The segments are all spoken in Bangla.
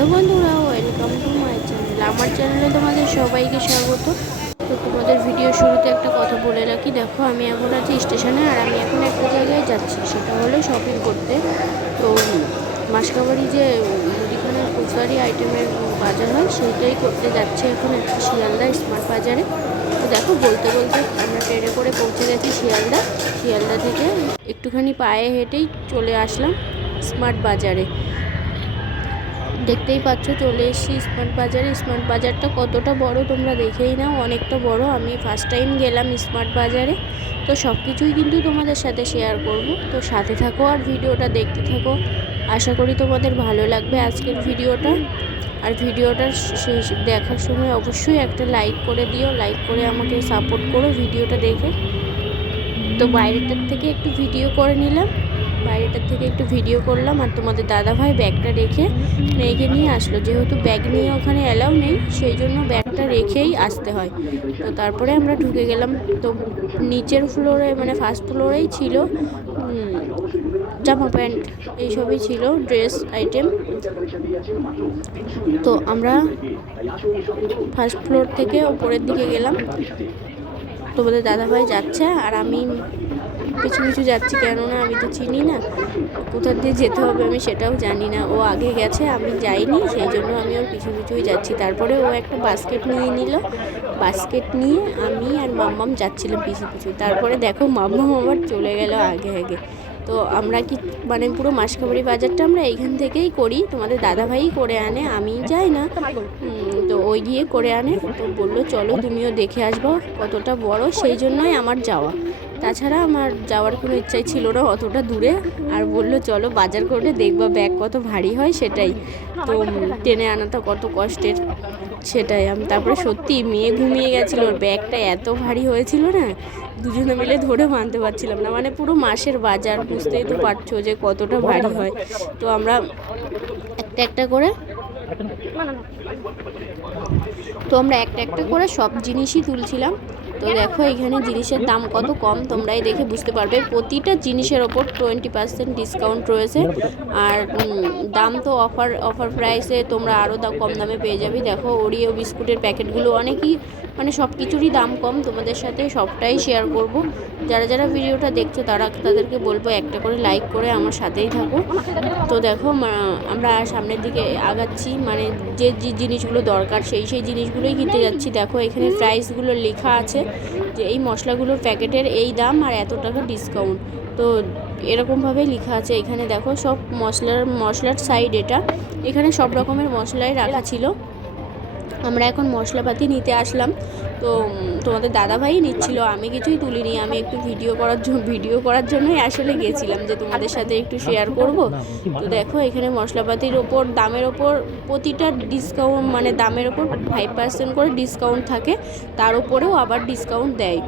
হ্যালো বন্ধুরা, ওয়েলকাম টু মাই চ্যানেল। আমার চ্যানেলে তোমাদের সবাইকে স্বাগত। তো তোমাদের ভিডিও শুরুতে একটা কথা বলে রাখি, দেখো আমি এখন আছি স্টেশনে, আর আমি এখন একটা জায়গায় যাচ্ছি, সেটা হলো শপিং করতে। তো মাসকাবাড়ি যে মুদিখানার গ্রোসারি আইটেমের বাজার হয়, সেইটাই করতে যাচ্ছি এখন একটা শিয়ালদা স্মার্ট বাজারে। তো দেখো বলতে বলতে আমরা ট্রেনে করে পৌঁছে গেছি শিয়ালদা থেকে একটুখানি পায়ে হেঁটেই চলে আসলাম স্মার্ট বাজারে। দেখতেই পাচ্ছ চলে এসেছি স্মার্ট বাজারে। স্মার্ট বাজারটা কতটা বড় তোমরা দেখেই নাও, অনেকটা বড়। আমি ফার্স্ট টাইম গেলাম স্মার্ট বাজারে, তো সব কিছুই কিন্তু তোমাদের সাথে শেয়ার করব। তো সাথে থাকো আর ভিডিওটা দেখতে থাকো, আশা করি তোমাদের ভালো লাগবে আজকের ভিডিওটা। আর ভিডিওটা দেখার সময় অবশ্যই একটা লাইক করে দিও, লাইক করে আমাকে সাপোর্ট করো ভিডিওটা দেখে। তো বাইরেটার থেকে একটু ভিডিও করে নিলাম, বাইরেটার থেকে একটু ভিডিও করলাম। আর তোমাদের দাদাভাই ব্যাগটা রেখে মেয়েকে নিয়ে আসলো, যেহেতু ব্যাগ নিয়ে ওখানে অ্যালাউ নেই, সেই জন্য ব্যাগটা রেখেই আসতে হয়। তো তারপরে আমরা ঢুকে গেলাম। তো নিচের ফ্লোরে মানে ফার্স্ট ফ্লোরেই ছিল জামা প্যান্ট এইসবই ছিল, ড্রেস আইটেম। তো আমরা ফার্স্ট ফ্লোর থেকে ওপরের দিকে গেলাম। তোমাদের দাদাভাই যাচ্ছে আর আমি পিছু পিছু যাচ্ছি, কেননা আমি তো চিনি না কোথা দিয়ে যেতে হবে, আমি সেটাও জানি না। ও আগে গেছে, আমি যাইনি, সেই জন্য আমি ওর পিছু পিছুই যাচ্ছি। তারপরে ও একটা বাস্কেট নিয়ে নিল, বাস্কেট নিয়ে আমি আর মাম্মাম যাচ্ছিলাম পিছু পিছু। তারপরে দেখো মাম্মাম আবার চলে গেল আগে আগে। তো আমরা কি মানে পুরো মাসকাবাড়ি বাজারটা আমরা এইখান থেকেই করি, তোমাদের দাদাভাই করে আনে, আমি যাই না। তো ওই গিয়ে করে আনে। তো বললো চলো তুমিও দেখে আসবো কতটা বড়, সেই জন্যই আমার যাওয়া। তাছাড়া আমার যাওয়ার কোনো ইচ্ছাই ছিল না অতটা দূরে। আর বললো চলো বাজার করে দেখবা ব্যাগ কত ভারী হয়, সেটাই তো টেনে আনাটা কত কষ্টের, সেটাই। আমি তারপরে সত্যি মেয়ে ঘুমিয়ে গেছিলো, ওর ব্যাগটা এত ভারী হয়েছিল না, দুজনে মিলে ধরে মানতে পারছিলাম না। মানে পুরো মাসের বাজার, বুঝতেই তো পারছো যে কতটা ভারী হয়। তো আমরা একটা একটা করে সব জিনিসই তুলছিলাম। তো দেখো এখানে জিনিসের দাম কত কম, তোমরাই দেখে বুঝতে পারবে। প্রতিটা জিনিসের ওপর 20% ডিসকাউন্ট রয়েছে। আর দাম তো অফার প্রাইসে তোমরা আরও কম দামে পেয়ে যাবে। দেখো ওরিও বিস্কুটের প্যাকেটগুলো অনেকই মানে সব কিছুরই দাম কম, তোমাদের সাথে সবটাই শেয়ার করব। যারা যারা ভিডিওটা দেখছো তাদেরকে বলবো একটা করে লাইক করে আমার সাথেই থাকো। তো দেখো আমরা সামনের দিকে আগাচ্ছি, মানে যে জিনিসগুলো দরকার সেই জিনিসগুলোই কিনতে যাচ্ছি। দেখো এখানে প্রাইসগুলো লেখা আছে যে এই মশলাগুলোর প্যাকেটের এই দাম আর এত টাকা ডিসকাউন্ট। তো এরকমভাবেই লেখা আছে এখানে। দেখো সব মশলার সাইড এটা, এখানে সব রকমের মশলাই রাখা ছিল। আমরা এখন মশলাপাতি নিতে আসলাম। তো তোমাদের দাদাভাই নিচ্ছিল, আমি কিছুই তুলিনি, আমি একটু ভিডিও করার জন্যই আসলে গেছিলাম, যে তোমাদের সাথে একটু শেয়ার করব। তো দেখো এখানে মশলাপাতির ওপর দামের ওপর প্রতিটা ডিসকাউন্ট, মানে দামের ওপর 5% করে ডিসকাউন্ট থাকে, তার উপরেও আবার ডিসকাউন্ট দেয়।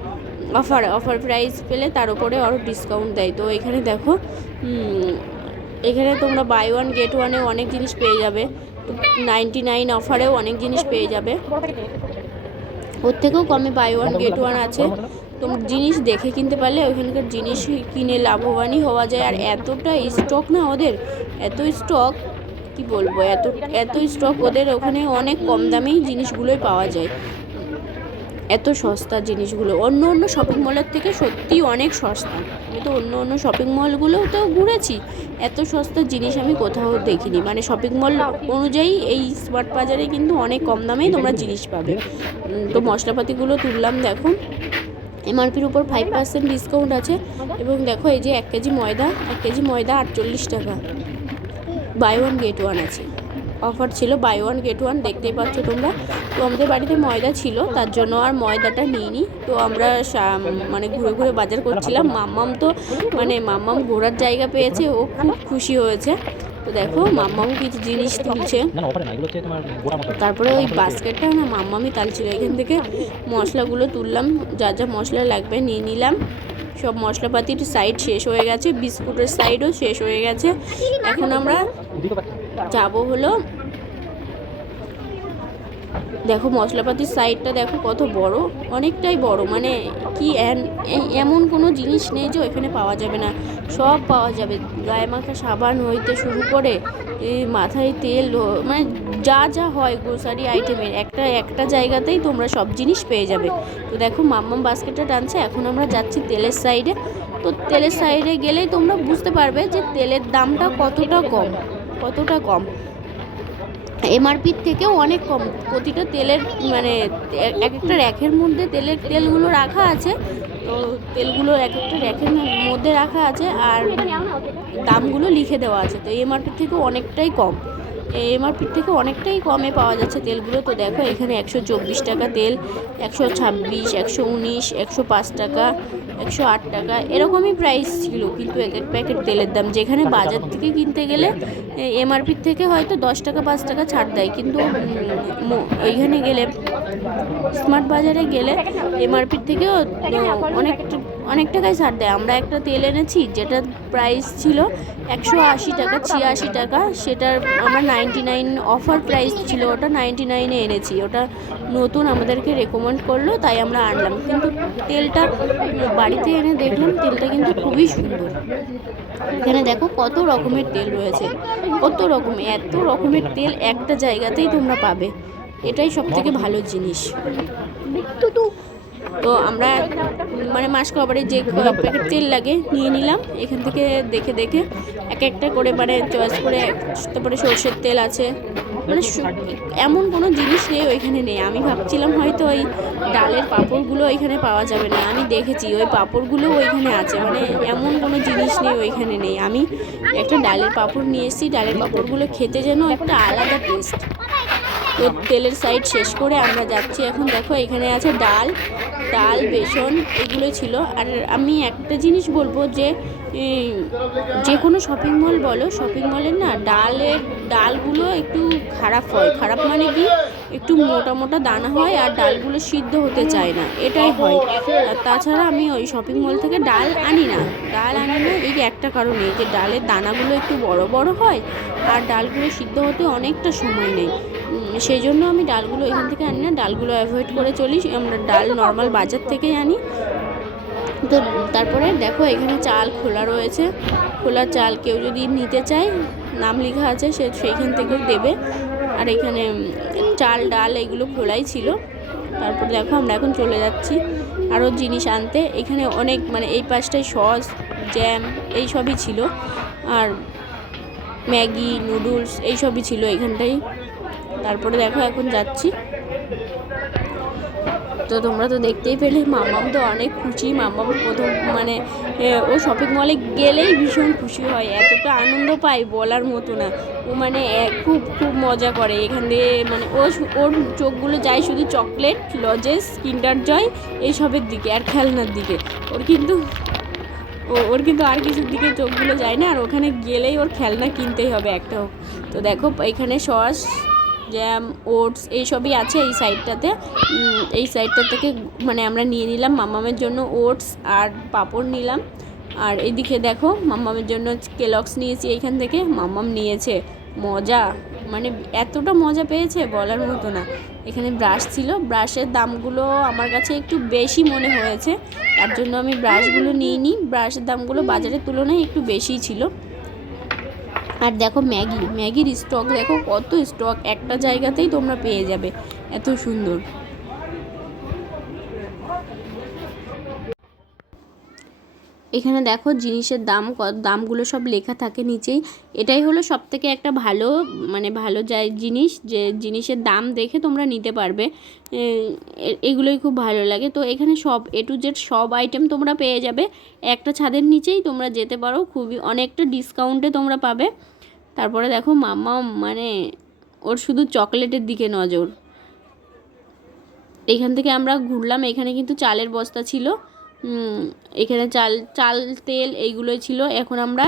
অফার প্রাইস পেলে তার উপরে আরও ডিসকাউন্ট দেয়। তো এখানে দেখো এখানে তোমরা বাই ওয়ান গেট ওয়ানে অনেক জিনিস পেয়ে যাবে, 99 অফারেও অনেক জিনিস পেয়ে যাবে। ওর থেকেও কমে বাই ওয়ান গেট ওয়ান আছে। তোমরা জিনিস দেখে কিনতে পারলে ওইখানকার জিনিস কিনে লাভবানই হওয়া যায়। আর এতটা স্টক না ওদের, এত স্টক কি বলবো, এত স্টক ওদের ওখানে, অনেক কম দামেই জিনিসগুলোই পাওয়া যায়। এত সস্তা জিনিসগুলো অন্য শপিং মলের থেকে সত্যি অনেক সস্তা। আমি তো অন্য শপিং মলগুলোতেও ঘুরেছি, এত সস্তা জিনিস আমি কোথাও দেখিনি। মানে শপিং মল অনুযায়ী এই স্মার্ট বাজারে কিন্তু অনেক কম দামেই তোমরা জিনিস পাবে। তো মশলাপাতিগুলো তুললাম, দেখো এমআরপির উপর 5% ডিসকাউন্ট আছে। এবং দেখো এই যে 1 কেজি ময়দা 48 টাকা, বাই ওয়ান গেট ওয়ান আছে, অফার ছিল বাই ওয়ান গেট ওয়ান, দেখতেই পাচ্ছ তোমরা। তো আমাদের বাড়িতে ময়দা ছিল, তার জন্য আর ময়দাটা নিইনি। তো আমরা মানে ঘুরে ঘুরে বাজার করছিলাম। মাম্মাম ঘোরার জায়গা পেয়েছে, ও খুব খুশি হয়েছে। তো দেখো মাম্মাম কিছু জিনিস তুলছে, তারপরে ওই বাস্কেটটা না মাম্মামই তালছিল। এখান থেকে মশলাগুলো তুললাম, যা যা মশলা লাগবে নিয়ে নিলাম। সব মশলাপাতির সাইড শেষ হয়ে গেছে, বিস্কুটের সাইডও শেষ হয়ে গেছে। এখন আমরা যাব হলো, দেখো মশলাপাতির সাইডটা দেখো কত বড়, অনেকটাই বড়। মানে কি এমন কোনো জিনিস নেই যে এখানে পাওয়া যাবে না, সব পাওয়া যাবে। গায়ে মাখা সাবান হইতে শুরু করে এই মাথায় তেল মানে যা যা হয় গ্রোসারি আইটেমের একটা জায়গাতেই তোমরা সব জিনিস পেয়ে যাবে। তো দেখো মাম্মাম বাস্কেটটা টানছে, এখন আমরা যাচ্ছি তেলের সাইডে। তো তেলের সাইডে গেলেই তোমরা বুঝতে পারবে যে তেলের দামটা কতটা কম। এমআরপির থেকেও অনেক কম। প্রতিটা তেলের মানে এক একটা র্যাকের মধ্যে তেলগুলো রাখা আছে। তো তেলগুলো এক একটা র্যাকের মধ্যে রাখা আছে আর দামগুলো লিখে দেওয়া আছে। তো এমআরপির থেকে অনেকটাই কমে পাওয়া যাচ্ছে তেলগুলো। তো দেখো এখানে 124 টাকা তেল, 126, 119, 105 টাকা, 108 টাকা এরকমই প্রাইস ছিল কিন্তু এক প্যাকেট তেলের দাম। যেখানে বাজার থেকে কিনতে গেলে এমআরপির থেকে হয়তো 10 টাকা 5 টাকা ছাড় দেয়, কিন্তু ওইখানে গেলে স্মার্ট বাজারে গেলে এমআরপির থেকেও অনেক টাকায় ছাড় দেয়। আমরা একটা তেল এনেছি যেটার প্রাইস ছিল 180 টাকা 86 টাকা, সেটার আমরা 99 অফার প্রাইস ছিল, ওটা 99-এ এনেছি। ওটা নতুন আমাদেরকে রেকমেন্ড করলো তাই আমরা আনলাম, কিন্তু তেলটা বাড়িতে এনে দেখলাম তেলটা কিন্তু খুবই সুন্দর। এখানে দেখো কত রকমের তেল রয়েছে, এত রকমের তেল একটা জায়গাতেই তোমরা পাবে, এটাই সবথেকে ভালো জিনিস। তো আমরা মানে মাস কভারে যে প্যাকেট তেল লাগে নিয়ে নিলাম এখান থেকে দেখে একটা করে মানে চয়েস করে। তারপরে সর্ষের তেল আছে, মানে এমন কোনো জিনিস নেই ওইখানে নেই। আমি ভাবছিলাম হয়তো ওই ডালের পাঁপড়গুলো ওইখানে পাওয়া যাবে না, আমি দেখেছি ওই পাঁপড়গুলো ওইখানে আছে, মানে এমন কোনো জিনিস নেই ওইখানে নেই। আমি একটা ডালের পাঁপড় নিয়ে এসেছি, ডালের পাঁপড়গুলো খেতে যেন একটা আলাদা টেস্ট। তো তেলের সাইড শেষ করে আমরা যাচ্ছি এখন। দেখো এখানে আছে ডাল, বেসন এগুলো ছিল। আর আমি একটা জিনিস বলবো যে কোনো শপিং মল বলো, শপিং মলের না ডালগুলো একটু খারাপ মানে কি একটু মোটা দানা হয় আর ডালগুলো সিদ্ধ হতে চায় না, এটাই হয়। আর তাছাড়া আমি ওই শপিং মল থেকে ডাল আনি না এই একটা কারণে, যে ডালের দানাগুলো একটু বড় হয় আর ডালগুলো সিদ্ধ হতে অনেকটা সময় নেই, সেই জন্য আমি ডালগুলো এখান থেকে আনি না, ডালগুলো অ্যাভয়েড করে চলি। আমরা ডাল নর্মাল বাজার থেকেই আনি। তো তারপরে দেখো এখানে চাল খোলা রয়েছে, খোলা চাল কেউ যদি নিতে চায় নাম লেখা আছে সেইখান থেকেও দেবে। আর এখানে চাল ডাল এগুলো খোলাই ছিল। তারপরে দেখো আমরা এখন চলে যাচ্ছি আরও জিনিস আনতে। এখানে অনেক মানে এই পাশটায় সস জ্যাম এইসবই ছিল, আর ম্যাগি নুডলস এইসবই ছিল এখানটাই। তারপরে দেখো এখন যাচ্ছি। তো তোমরা তো দেখতেই পেলে মাম্মাম তো অনেক খুশি। মাম্মাম প্রথম মানে ও শপিং মলে গেলেই ভীষণ খুশি হয়, এতটা আনন্দ পায় বলার মতো না। ও মানে খুব মজা করে এখান দিয়ে, মানে ওর চোখগুলো যায় শুধু চকলেট লজেস কিন্ডার জয় এইসবের দিকে আর খেলনার দিকে। ওর কিন্তু আর কিছুর দিকে চোখগুলো যায় না, আর ওখানে গেলেই ওর খেলনা কিনতেই হবে একটা হোক। তো দেখো এখানে সস জ্যাম ওটস এইসবই আছে এই সাইডটা থেকে মানে আমরা নিয়ে নিলাম মাম্মামের জন্য ওটস আর পাঁপড় নিলাম। আর এদিকে দেখো মাম্মামের জন্য কেলগস নিয়েছি এইখান থেকে, মাম্মাম নিয়েছে মজা, মানে এতটা মজা পেয়েছে বলার মতো না। এখানে ব্রাশ ছিল, ব্রাশের দামগুলো আমার কাছে একটু বেশি মনে হয়েছে, তার জন্য আমি ব্রাশগুলো নিইনি। ব্রাশের দামগুলো বাজারের তুলনায় একটু বেশিই ছিল। আর দেখো ম্যাগির স্টক দেখো, কত স্টক একটা জায়গাতেই তোমরা পেয়ে যাবে, এত সুন্দর। এখানে দেখো জিনিসের দামগুলো সব লেখা থাকে নিচেই। এটাই হলো সবথেকে একটা ভালো জিনিস, যে জিনিসের দাম দেখে তোমরা নিতে পারবে, এগুলোই খুব ভালো লাগে। তো এখানে সব A to Z সব আইটেম তোমরা পেয়ে যাবে একটা ছাদের নিচেই, তোমরা যেতে পারো, খুবই অনেকটা ডিসকাউন্টে তোমরা পাবে। তারপরে দেখো মাম্মা মানে ওর শুধু চকলেটের দিকে নজর। এখান থেকে আমরা ঘুরলাম, এখানে কিন্তু চালের বস্তা ছিল, এখানে চাল তেল এইগুলোই ছিল। এখন আমরা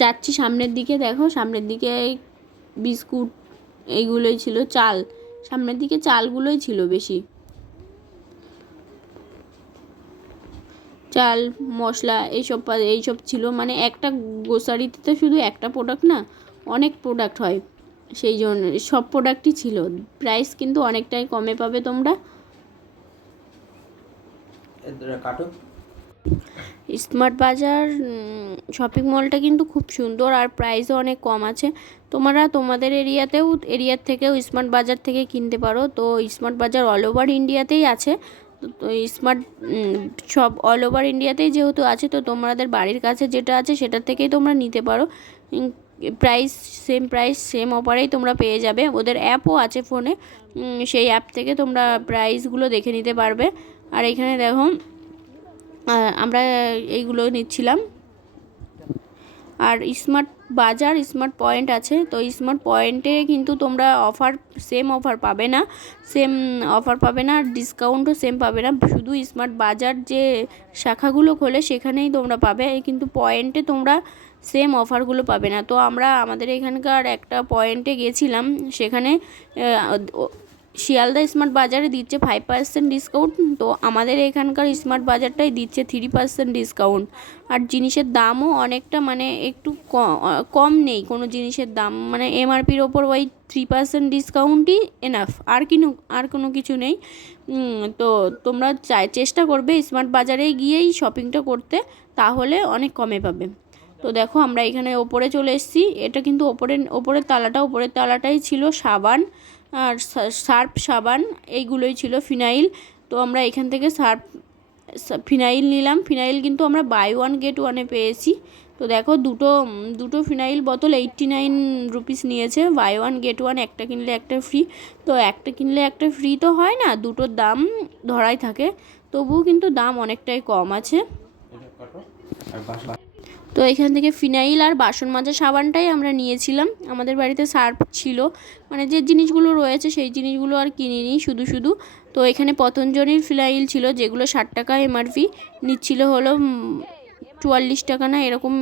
যাচ্ছি সামনের দিকে। দেখো সামনের দিকে বিস্কুট এইগুলোই ছিল, সামনের দিকে চালগুলোই ছিল বেশি, চাল মশলা এইসব ছিল। মানে একটা গ্রোসারিতে তো শুধু একটা প্রোডাক্ট না, অনেক প্রোডাক্ট হয়, সেই জন্য সব প্রোডাক্টই ছিল। প্রাইস কিন্তু অনেকটাই কমে পাবে তোমরা। স্মার্ট বাজার শপিং মলটা কিন্তু খুব সুন্দর আর প্রাইসও অনেক কম আছে। তোমরা তোমাদের এরিয়ার থেকেও স্মার্ট বাজার থেকে কিনতে পারো। তো স্মার্ট বাজার অল ওভার ইন্ডিয়াতেই আছে। তো স্মার্ট সব অল ওভার ইন্ডিয়াতেই যেহেতু আছে, তো তোমাদের বাড়ির কাছে যেটা আছে সেটা থেকেই তোমরা নিতে পারো। প্রাইস সেম অফারেই তোমরা পেয়ে যাবে। ওদের অ্যাপও আছে ফোনে, সেই অ্যাপ থেকে তোমরা প্রাইসগুলো দেখে নিতে পারবে। আর এখানে দেখো আমরা এইগুলো নিচ্ছিলাম। আর স্মার্ট পয়েন্ট আছে, তো স্মার্ট পয়েন্টে কিন্তু তোমরা সেম অফার পাবে না, আর ডিসকাউন্টও সেম পাবে না। শুধু স্মার্ট বাজার যে শাখাগুলো খোলে সেখানেই তোমরা পাবে, কিন্তু পয়েন্টে তোমরা সেম অফারগুলো পাবে না। তো আমরা আমাদের এখানকার একটা পয়েন্টে গেছিলাম, সেখানে শিয়ালদা স্মার্ট বাজারে দিচ্ছে 5% ডিসকাউন্ট, তো আমাদের এখানকার স্মার্ট বাজারটাই দিচ্ছে 3% ডিসকাউন্ট। আর জিনিসের দামও অনেকটা মানে একটু কম নেই কোনো জিনিসের দাম, মানে এমআরপির ওপর ওই 3% ডিসকাউন্টই এনাফ, আর কোনো কিছু নেই। তো তোমরা চেষ্টা করবে স্মার্ট বাজারে গিয়েই শপিংটা করতে, তাহলে অনেক কমে পাবে। তো দেখো আমরা এখানে ওপরে চলে এসেছি। এটা কিন্তু ওপরের তালাটাই ছিল সাবান আর সার্ফ সাবান, এইগুলোই ছিল, ফিনাইল। তো আমরা এখান থেকে ফিনাইল নিলাম। ফিনাইল কিন্তু আমরা বাই ওয়ান গেট ওয়ানে পেয়েছি। তো দেখো দুটো ফিনাইল বোতল 89 রুপিস নিয়েছে, বাই ওয়ান গেট ওয়ান, একটা কিনলে একটা ফ্রি। তো একটা কিনলে একটা ফ্রি তো হয় না, দুটোর দাম ধরাই থাকে, তবুও কিন্তু দাম অনেকটাই কম আছে। তো এখান থেকে ফিনাইল আর বাসন মাজা সাবানটাই আমরা নিয়েছিলাম। আমাদের বাড়িতে সার্ফ ছিল, মানে যে জিনিসগুলো রয়েছে সেই জিনিসগুলো আর কিনিনি শুধু। তো এখানে পতঞ্জলির ফিনাইল ছিল, যেগুলো 60 টাকা এমআরপি নিচ্ছিল, হলো 44 টাকা না এরকম,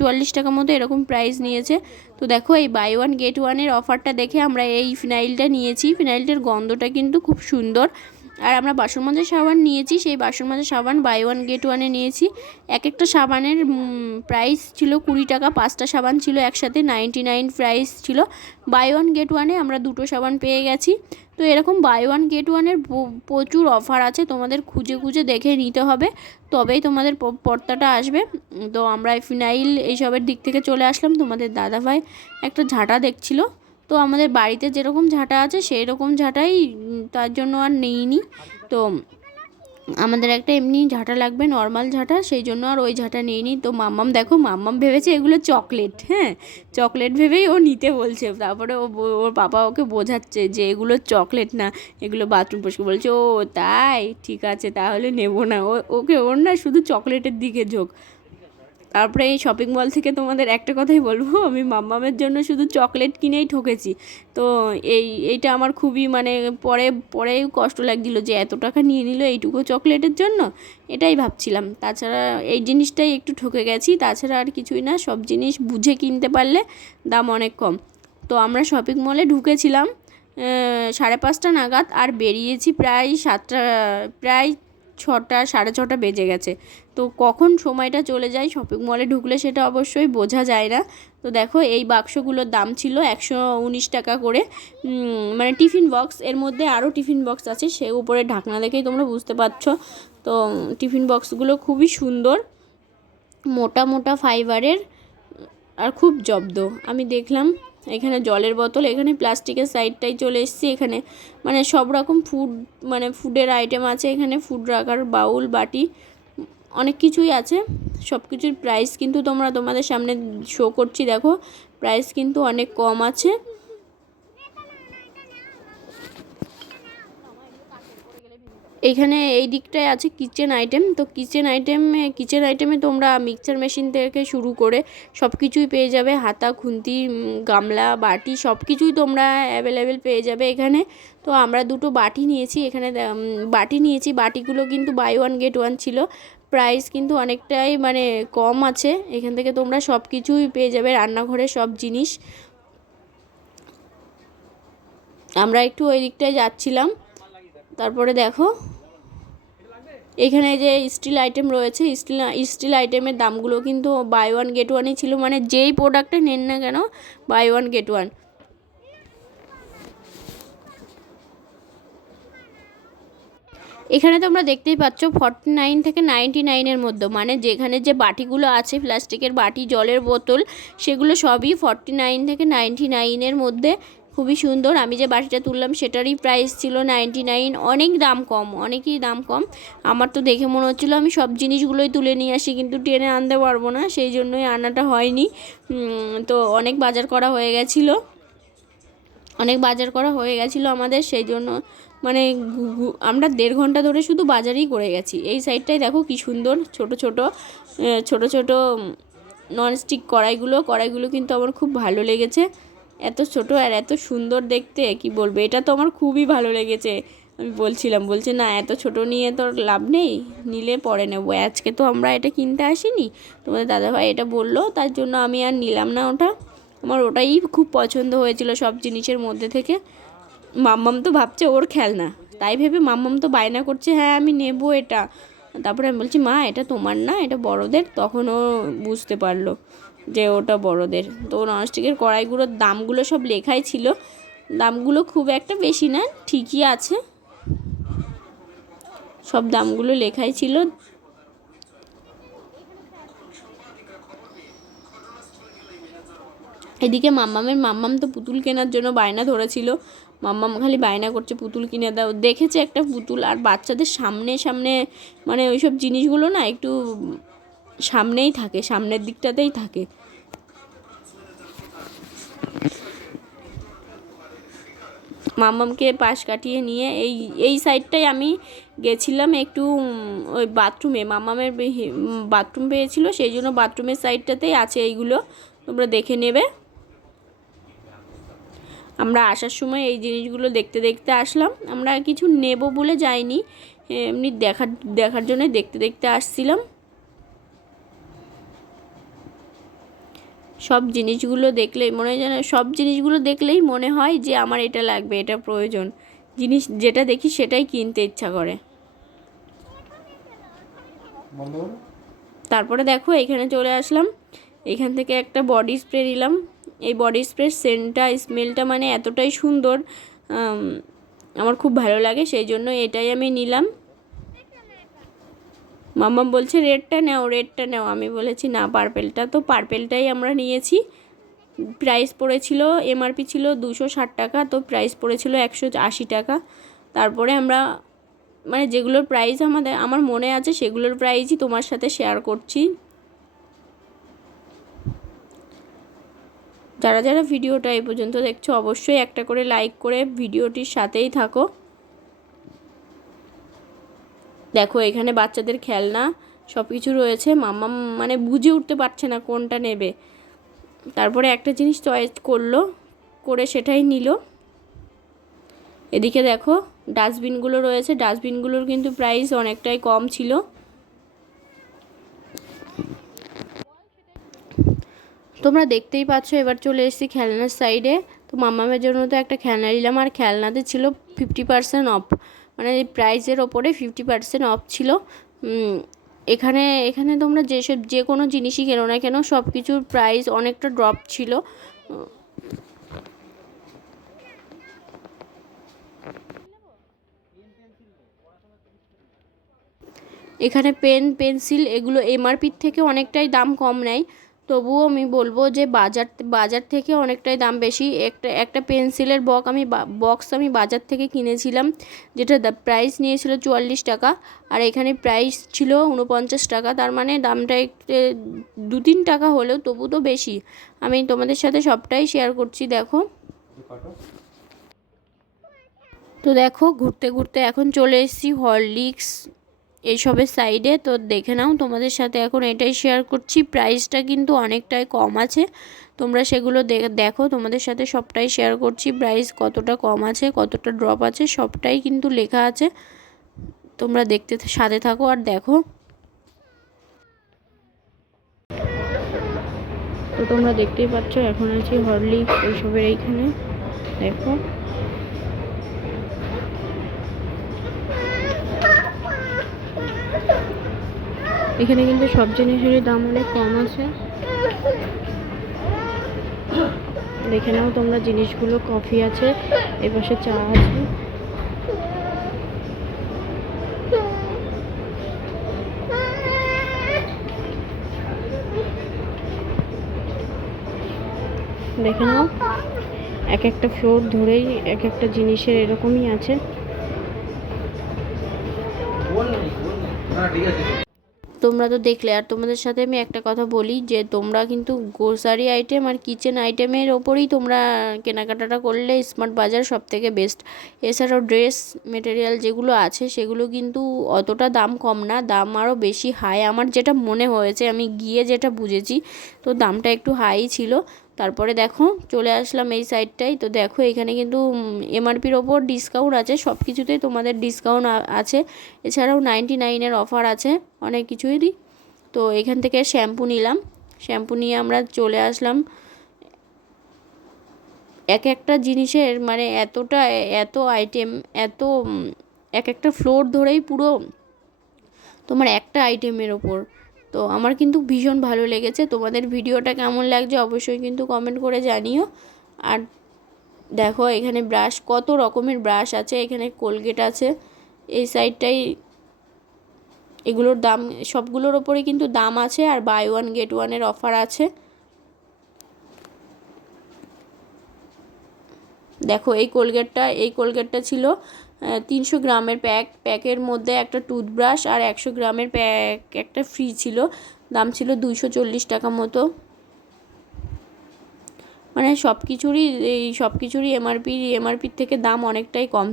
44 টাকা মতো এরকম প্রাইস নিয়েছে। তো দেখো এই বাই ওয়ান গেট ওয়ানের অফারটা দেখে আমরা এই ফিনাইলটা নিয়েছি। ফিনাইলটার গন্ধটা কিন্তু খুব সুন্দর। আর আমরা বাসন মাজা সাবান নিয়েছি, সেই বাসন মাজা সাবান বাই ওয়ান গেট ওয়ানে নিয়েছি। এক একটা সাবানের প্রাইস ছিল 20 টাকা, 5টা সাবান ছিল একসাথে 99 প্রাইস ছিল। বাই ওয়ান গেট ওয়ানে আমরা দুটো সাবান পেয়ে গেছি। তো এরকম বাই ওয়ান গেট ওয়ানের প্রচুর অফার আছে, তোমাদের খুঁজে দেখে নিতে হবে, তবেই তোমাদের পর্দাটা আসবে। তো আমরা ফিনাইল এইসবের দিক থেকে চলে আসলাম। তোমাদের দাদাভাই একটা ঝাঁটা দেখছিল, তো আমাদের বাড়িতে যেরকম ঝাঁটা আছে সেই রকম ঝাঁটাই, তার জন্য আর নিইনি। তো আমাদের একটা এমনি ঝাঁটা লাগবে, নর্মাল ঝাঁটা, সেই জন্য আর ওই ঝাঁটা নিইনি। তো মাম্মাম ভেবেছে এগুলো চকলেট, হ্যাঁ চকলেট ভেবেই ও নিতে বলছে। তারপরে ওর পাপা ওকে বোঝাচ্ছে যে এগুলো চকলেট না, এগুলো বাথরুম পরিষ্কার। বলছে ও তাই, ঠিক আছে তাহলে নেবো না। ওর না শুধু চকলেটের দিকে ঝোঁক। তারপরে এই শপিং মল থেকে তোমাদের একটা কথাই বলবো, আমি মাম্মামের জন্য শুধু চকলেট কিনেই ঠকেছি। তো এইটা আমার খুবই মানে পরে কষ্ট লাগছিল যে এত টাকা নিয়ে নিল এইটুকু চকলেটের জন্য, এটাই ভাবছিলাম। তাছাড়া এই জিনিসটাই একটু ঠকে গেছি, তাছাড়া আর কিছুই না। সব জিনিস বুঝে কিনতে পারলে দাম অনেক কম। তো আমরা শপিং মলে ঢুকেছিলাম 5:30 নাগাদ, আর বেরিয়েছি প্রায় 6টা 6:30 বেজে গেছে। তো কখন সময়টা চলে যায় শপিং মলে ঢুকলে সেটা অবশ্যই বোঝা যায় না। তো দেখো এই বাক্সগুলোর দাম ছিল 119 টাকা করে, মানে টিফিন বক্স, এর মধ্যে আরও টিফিন বক্স আছে, সে উপরে ঢাকনা দেখেই তোমরা বুঝতে পারছো। তো টিফিন বক্সগুলো খুবই সুন্দর, মোটা ফাইবারের, আর খুব জব্দ। আমি দেখলাম এখানে জলের বোতল, এখানে প্লাস্টিকের সাইডটাই চলে এসেছি। এখানে মানে সব রকম ফুডের আইটেম আছে, এখানে ফুড রাখার বাউল, বাটি, অনেক কিছুই আছে। সব কিছুর প্রাইস কিন্তু তোমাদের সামনে শো করছি, দেখো প্রাইস কিন্তু অনেক কম আছে। এইখানে এই দিকটায় আছে কিচেন আইটেম। তো কিচেন আইটেমে তোমরা মিক্সচার মেশিন থেকে শুরু করে সব কিছুই পেয়ে যাবে, হাতা খুন্তি গামলা বাটি সব কিছুই তোমরা অ্যাভেলেবেল পেয়ে যাবে এখানে। তো আমরা দুটো বাটি নিয়েছি, এখানে বাটিগুলো কিন্তু বাই ওয়ান গেট ওয়ান ছিল। প্রাইস কিন্তু অনেকটাই মানে কম আছে, এখান থেকে তোমরা সব কিছুই পেয়ে যাবে, রান্নাঘরের সব জিনিস। আমরা একটু ওই দিকটায় যাচ্ছিলাম। তারপরে দেখো এখানে যে স্টিল আইটেম রয়েছে, স্টিল আইটেমের দামগুলো কিন্তু বাই ওয়ান গেট ওয়ানই ছিল, মানে যেই প্রোডাক্টটা নেন না কেন বাই ওয়ান গেট ওয়ান। এখানে তোমরা দেখতেই পাচ্ছ 49 থেকে 99-এর মধ্যে, মানে যেখানে যে বাটিগুলো আছে প্লাস্টিকের বাটি, জলের বোতল, সেগুলো সবই 49 থেকে 99-এর মধ্যে। খুবই সুন্দর। আমি যে বাটিটা তুললাম সেটারই প্রাইস ছিল 99। অনেক দাম কম, অনেকই দাম কম। আমার তো দেখে মনে হচ্ছিলো আমি সব জিনিসগুলোই তুলে নিয়ে আসি, কিন্তু টেনে আনতে পারবো না, সেই জন্যই আনাটা হয়নি। তো অনেক বাজার করা হয়ে গেছিলো, আমাদের, সেই জন্য মানে আমরা 1.5 ঘন্টা ধরে শুধু বাজারই করে গেছি। এই সাইডটায় দেখো কি সুন্দর ছোট ছোট ননস্টিক কড়াইগুলো কিন্তু আমার খুব ভালো লেগেছে। এত ছোট আর এত সুন্দর দেখতে, কি বলবো, এটা তো আমার খুবই ভালো লেগেছে। আমি বলছিলাম, বলছে না এত ছোট নিয়ে তোর লাভ নেই, নিলে পরে নেবো, আজকে তো আমরা এটা কিনতে আসিনি, তোমাদের দাদাভাই এটা বললো, তার জন্য আমি আর নিলাম না ওটা। আমার ওটাই খুব পছন্দ হয়েছিল সব জিনিসের মধ্যে থেকে। মাম্মাম তো ভাবছে ওর খেলনা, তাই ভেবে মাম্মাম তো বায়না করছে হ্যাঁ আমি নেবো এটা। তারপরে আমি বলছি মা এটা তোমার না, এটা বড়দের। তখন ও বুঝতে পারলো যে ওটা বড়দের। তো ননস্টিকের কড়াইগুলোর দামগুলো সব লেখাই ছিল, দামগুলো খুব একটা বেশি না, ঠিকই আছে, সব দামগুলো লেখাই ছিল। এদিকে মাম্মাম তো পুতুল কেনার জন্য বায়না ধরেছিল। মাম্মাম খালি বায়না করছে পুতুল কিনে দাও। দেখেছে একটা পুতুল, আর বাচ্চাদের সামনে মানে ওইসব জিনিসগুলো না একটু সামনেই থাকে, সামনের দিকটাতেই থাকে। মাম্মামকে পাশ কাটিয়ে নিয়ে এই সাইডটায় আমি গেছিলাম একটু ওই বাথরুমে, মাম্মামের বাথরুম পেয়েছিল, সেই জন্য বাথরুমের সাইডটাতেই আছে এইগুলো, তোমরা দেখে নেবে। আমরা আসার সময় এই জিনিসগুলো দেখতে দেখতে আসলাম, আমরা কিছু নেব বলে যাইনি, এমনি দেখার জন্য দেখতে আসছিলাম। সব জিনিসগুলো দেখলেই মনে হয়, সব জিনিসগুলো দেখলেই মনে হয় যে আমার এটা লাগবে, এটা প্রয়োজন, জিনিস যেটা দেখি সেটাই কিনতে ইচ্ছা করে। তারপরে দেখো এখানে চলে আসলাম, এখান থেকে একটা বডি স্প্রে নিলাম। এই বডি স্প্রে সেন্টটা, স্মেলটা মানে এতটাই সুন্দর, আমার খুব ভালো লাগে, সেই জন্য এটাই আমি নিলাম। মাম্মা বলছে রেডটা নাও, আমি বলেছি না পার্পেলটা, তো পার্পেলটাই আমরা নিয়েছি। প্রাইস পড়েছিল, এমআরপি ছিল 260 টাকা, তো প্রাইস পড়েছিল 180 টাকা। তারপরে আমরা মানে যেগুলোর প্রাইস আমার মনে আছে সেগুলোর প্রাইসই তোমার সাথে শেয়ার করছি। যারা যারা ভিডিওটা এই পর্যন্ত দেখছো অবশ্যই একটা করে লাইক করে ভিডিওটির সাথেই থাকো। দেখো এখানে বাচ্চাদের খেলনা সব কিছু রয়েছে। মাম্মাম মানে বুঝে উঠতে পারছে না কোনটা নেবে, তারপরে একটা জিনিস চয়েস করে সেটাই নিল। এদিকে দেখো ডাস্টবিনগুলো রয়েছে, ডাস্টবিনগুলোর কিন্তু প্রাইস অনেকটাই কম ছিল। তোমরা দেখতেই পাচ্ছ, এবার চলে এসেছি খেলনার সাইডে। তো মাম্মামের জন্য তো একটা খেলনা নিলাম, আর খেলনাতে ছিল 50% অফ, মানে প্রাইসের ওপরে 50% অফ ছিল। এখানে তোমরা যে কোনো জিনিসই কেনো না কেন সব কিছুর প্রাইস অনেকটা ড্রপ ছিল। এখানে পেন পেন্সিল এগুলো এমআরপির থেকে অনেকটাই দাম কম নেয়, তবুও আমি বলবো যে বাজার থেকে অনেকটাই দাম বেশি। একটা পেন্সিলের বক্স আমি বাজার থেকে কিনেছিলাম, যেটা প্রাইস নিয়েছিল 44 টাকা, আর এখানে প্রাইস ছিল 49 টাকা। তার মানে দামটা একটু 2-3 টাকা হলেও তবু তো বেশি। আমি তোমাদের সাথে সবটাই শেয়ার করছি। দেখো তো দেখো ঘুরতে ঘুরতে এখন চলে এসেছি হরলিক্স এইসবের সাইডে। তো দেখে নাও, তোমাদের সাথে এখন এটাই শেয়ার করছি। প্রাইসটা কিন্তু অনেকটাই কম আছে, তোমরা সেগুলো দেখো, তোমাদের সাথে সবটাই শেয়ার করছি। প্রাইস কতটা কম আছে, কতটা ড্রপ আছে, সবটাই কিন্তু লেখা আছে। তোমরা দেখতে সাথে থাকো আর দেখো। তো তোমরা দেখতেই পাচ্ছ এখন আছি হরলিক্স এইসবের এইখানে। দেখো এখানে কিন্তু সব জিনিসেরই দাম অনেক কম আছে। দেখে নাও তোমরা জিনিসগুলো, কফি আছে, এপাশে চা আছে। দেখে নাও, এক একটা ফ্লোর ধরেই এক একটা জিনিসের এরকমই আছে। তোমরা তো দেখলে, আর তোমাদের সাথে আমি একটা কথা বলি যে তোমরা কিন্তু গ্রোসারি আইটেম আর কিচেন আইটেমের ওপরেই তোমরা কেনাকাটাটা করলে স্মার্ট বাজার সব থেকে বেস্ট। এছাড়াও ড্রেস মেটেরিয়াল যেগুলো আছে সেগুলো কিন্তু অতটা দাম কম না, দাম আরও বেশি হাই। আমার যেটা মনে হয়েছে, আমি গিয়ে যেটা বুঝেছি, তো দামটা একটু হাই ছিল। তারপরে দেখো চলে আসলাম এই সাইডটাই, তো দেখো এখানে কিন্তু এমআরপির ওপর ডিসকাউন্ট আছে, সব কিছুতেই তোমাদের ডিসকাউন্ট আছে। এছাড়াও 99-এর অফার আছে অনেক কিছুরই। তো এখান থেকে শ্যাম্পু নিলাম, শ্যাম্পু নিয়ে আমরা চলে আসলাম। এক একটা জিনিসের মানে এত আইটেম, এক একটা ফ্লোর ধরেই পুরো তোমার একটা আইটেমের ওপর। তো আমার কিন্তু ভীষণ ভালো লেগেছে। তোমাদের ভিডিওটা কেমন লাগছে অবশ্যই কিন্তু কমেন্ট করে জানিও। আর দেখো এখানে ব্রাশ, কত রকমের ব্রাশ আছে, এখানে কোলগেট আছে এই সাইডটাই। এগুলোর দাম, সবগুলোর ওপরে কিন্তু দাম আছে, আর বাই ওয়ান গেট ওয়ানের অফার আছে। দেখো এই কোলগেটটা ছিল 300 গ্রামের প্যাকের মধ্যে একটা টুথব্রাশ আর 100 গ্রামের প্যাক একটা ফ্রি ছিল, দাম ছিল 240 টাকা মতো। মানে সব কিছুরই এমআরপির থেকে দাম অনেকটাই কম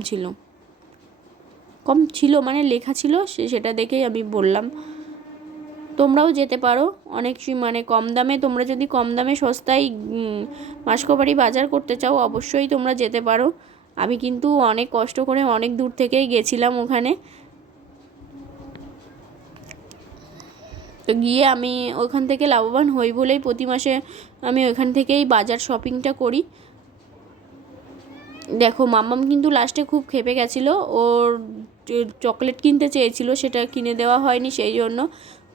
ছিল, মানে লেখা ছিল, সেটা দেখেই আমি বললাম। তোমরাও যেতে পারো অনেক মানে কম দামে, তোমরা যদি কম দামে সস্তায় মাসকবাড়ি বাজার করতে চাও অবশ্যই তোমরা যেতে পারো। আমি কিন্তু অনেক কষ্ট করে অনেক দূর থেকেই গেছিলাম ওখানে। তো গিয়ে আমি ওখান থেকে লাভবান হই বলেই প্রতি মাসে আমি ওখান থেকেই বাজার শপিংটা করি। দেখো মাম্মাম কিন্তু লাস্টে খুব ক্ষেপে গেছিলো, ওর চকলেট কিনতে চেয়েছিল, সেটা কিনে দেওয়া হয়নি, সেই জন্য।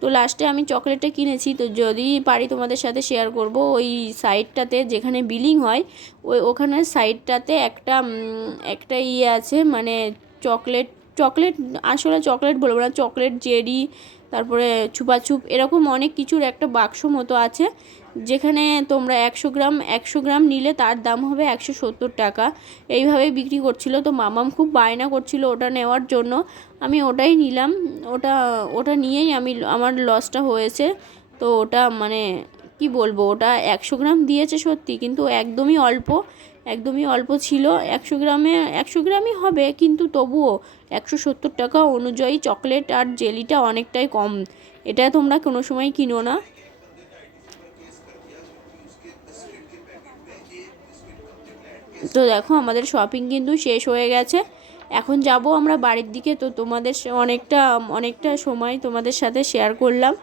তো লাস্টে আমি চকলেটটা কিনেছি। তো যদি পারি তোমাদের সাথে শেয়ার করব, ওই সাইডটাতে যেখানে বিলিং হয় ওখানের সাইডটাতে একটা ইয়ে আছে, মানে চকলেট আসলে চকলেট বলবো না, চকলেট জেরি, তারপরে ছুপাছুপ এরকম অনেক কিছুর একটা বাক্স মতো আছে, যেখানে তোমরা 100 গ্রাম নিলে তার দাম হবে 170 টাকা। এইভাবেই বিক্রি করছিল। তো মামাম খুব বায়না করছিল ওটা নেওয়ার জন্য, আমি ওটাই নিলাম। ওটা নিয়েই আমার লসটা হয়েছে। তো ওটা মানে কি বলবো, ওটা 100 গ্রাম দিয়েছে সত্যি, কিন্তু একদমই অল্প ছিল। 100 গ্রামই হবে, কিন্তু তবুও 170 টাকা অনুযায়ী চকলেট আর জেলিটা অনেকটাই কম। এটা তোমরা কোনো সময় কিনো না। তো দেখো আমাদের শপিং কিন্তু শেষ হয়ে গেছে, এখন যাব আমরা বাড়ির দিকে। তো তোমাদের অনেকটা সময় তোমাদের সাথে শেয়ার করলাম।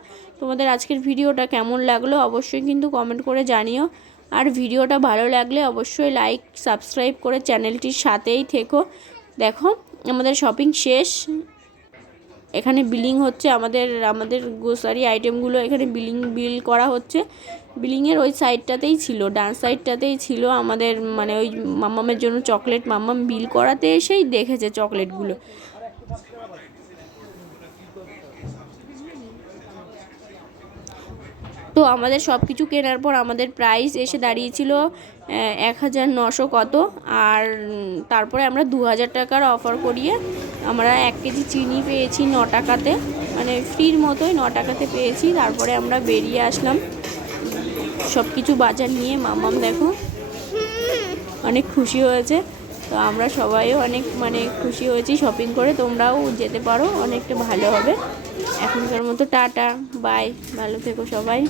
তোমাদের আজকের ভিডিওটা কেমন লাগলো অবশ্যই কিন্তু কমেন্ট করে জানিও। আর ভিডিওটা ভালো লাগলে অবশ্যই লাইক সাবস্ক্রাইব করে চ্যানেলটির সাথেই থেকো। দেখো আমাদের শপিং শেষ, এখানে বিলিং হচ্ছে, আমাদের গ্রোসারি আইটেমগুলো এখানে বিল করা হচ্ছে। বিলিংয়ের ওই সাইডটাতেই ছিল, ডান সাইডটাতেই ছিল আমাদের, মানে ওই মাম্মামের জন্য চকলেট, মাম্মাম বিল করাতে এসেই দেখেছে চকলেটগুলো। তো আমাদের সব কিছু কেনার পর আমাদের প্রাইস এসে দাঁড়িয়েছিল 1900 কত। আর তারপরে আমরা 2000 টাকার অফার করিয়ে আমরা 1 কেজি চিনি পেয়েছি 9 টাকাতে, মানে ফ্রির মতোই 9 টাকাতে পেয়েছি। তারপরে আমরা বেরিয়ে আসলাম সব কিছু বাজার নিয়ে। মাম্মাম দেখো অনেক খুশি হয়েছে। তো আমরা সবাইও অনেক খুশি হয়েছি শপিং করে। তোমরাও যেতে পারো, অনেকটা ভালো হবে। এখনকার মতো টাটা বাই, ভালো থেকো সবাই।